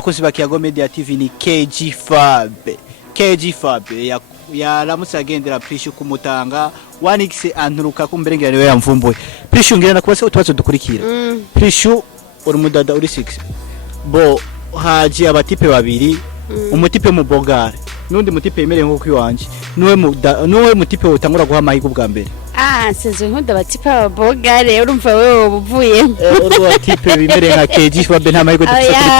bakozi ba Kiyago Media TV ni KG Fab. KG Fab ya ramutse agendera Prishu kumutanga 1x anturuka kumberengera niwe yamvumbuye. Prishu ngira nakubase utwazo dukurikira. Prishu uri mudada uri 6. Bo haji abatipe babiri, umutipe mu Bogare. Nundi mutipe yemere nko kwiwanje. Nuwe mutipe utangura guha amahigo bwa mbere. Sinzi nkunda batipe Bogare urumva wewe ubuvuye. Uri batipe bimere nka KG Fab nta mahigo dufite kuri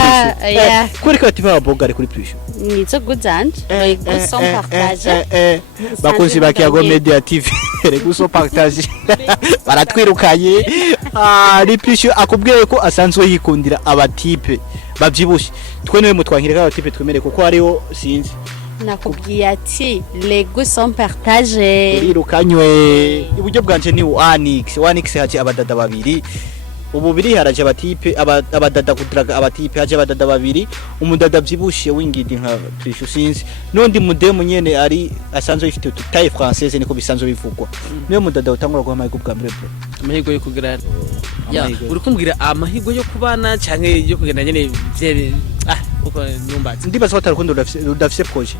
Prishu. Kuri batipe Bogare kuri Prishu. Nizo guzanje. Guso partage. Bakozi ba Kiyago Media TV. Guso partage. Baratwirukanye. Ni Prishu akubwiye ko asanzwe yikundira abatipe bavyibushe. Twe niwe mutwankira abatipe twemere kuko hariho sinzi. Nakubwiye ati les goûts sont partagés. Irukanywe iburyo bwanje ni 1x haje abadada babiri. Ububiri haraje abatipe abadada kudiraga abatipe haje abadada babiri. Umudada vyibushe wingidi nka Prishu sinzi. Nundi mudemu nyene ari asanzwe ifite taille française niko bisanzwe bivugwa. Niwe mudada utangura guha amahigo bwa mbere. Amahigo yo kugira ya uri kumbwira amahigo yo kubana canke yo kugenda nyene vye uko numbatse ndibaza ko atarukundo rudafise projet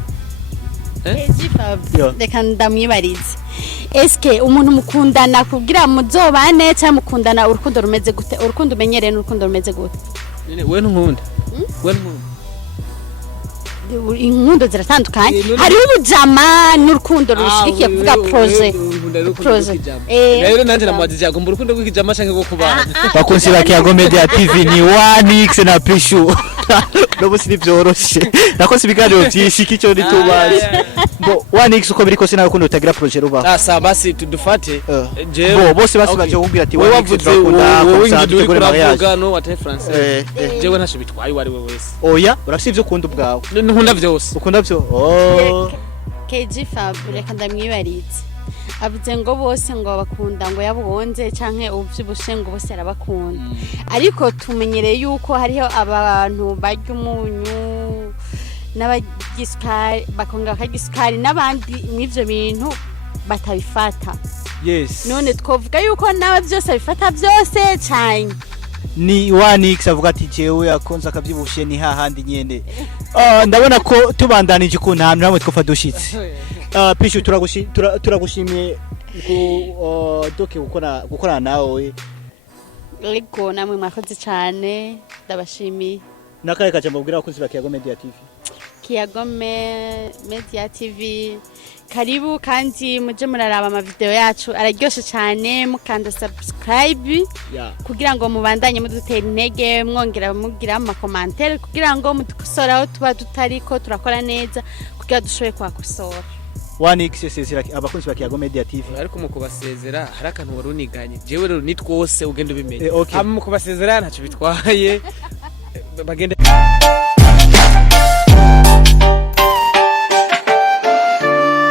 reka ndamwibarize eske umuntu mukundana kugira muzobane cyangwa mukundana urukundo rumeze gute urukundo umenyereye n'urukundo rumeze gute we nkunda we nkunda inkundo ziratandukanye hariho ubujama n'urukundo rushikiye kuvuga projet rero nanje namwazije agomba urukundo rw'ikijama canke rwo kubana bakunzi ba Kiyago Media TV ni 1x na Prishu no sini byoroshe nakoze ibiganiro byinshi kico nitubaje bo 1x uko biriko sina rukundo utagira projet ruba basi tudufate bo bose basigaje kumbwira ati wowe wavuze wowe ngiduye kuri avuga no wate français jewe ntasho bitwaye wari we wese oya urasivye ukunda ubwawe nkunda vyose ukunda byo KG Fab reka ndamwibarize avuze ngo bose ngo bakunda ngo yabwonze canke uvyibushe ngo bose arabakunda ariko tumenyereye yuko hariho abantu barya umunyu n'abagiskari bakonga kagiskari n'abandi mw'ivyo bintu batabifata yes none twovuga yuko nawe byose bifata byose cyane ni 1x avuga ati jewe akonza akavyibushe ni hahandi nyene ndabona ko tubandanije ku ntantu namwe twofa dushitse Prishu turagushimiye ku doke gukora nawe ariko namwe mwakoze cyane ndabashimiye nakaye kaje mubwira abakozi ba Kiyago Media TV Kiyago Media TV karibu kandi muje muraraba ama video yacu araryoshe cyane mukanda subscribe kugira ngo mubandanye mudutera intege mwongera mugira ama commentaire kugira ngo mudukosoraho tuba tutariko turakora neza kugira dushobe kwakosora 1x sezera abakunzi ba Kiyago Media TV ariko mu kubasezera hari akantu waruniganye jewe rero nitwose ugenda ubimenye aba mu kubasezera ntaco bitwaye bagende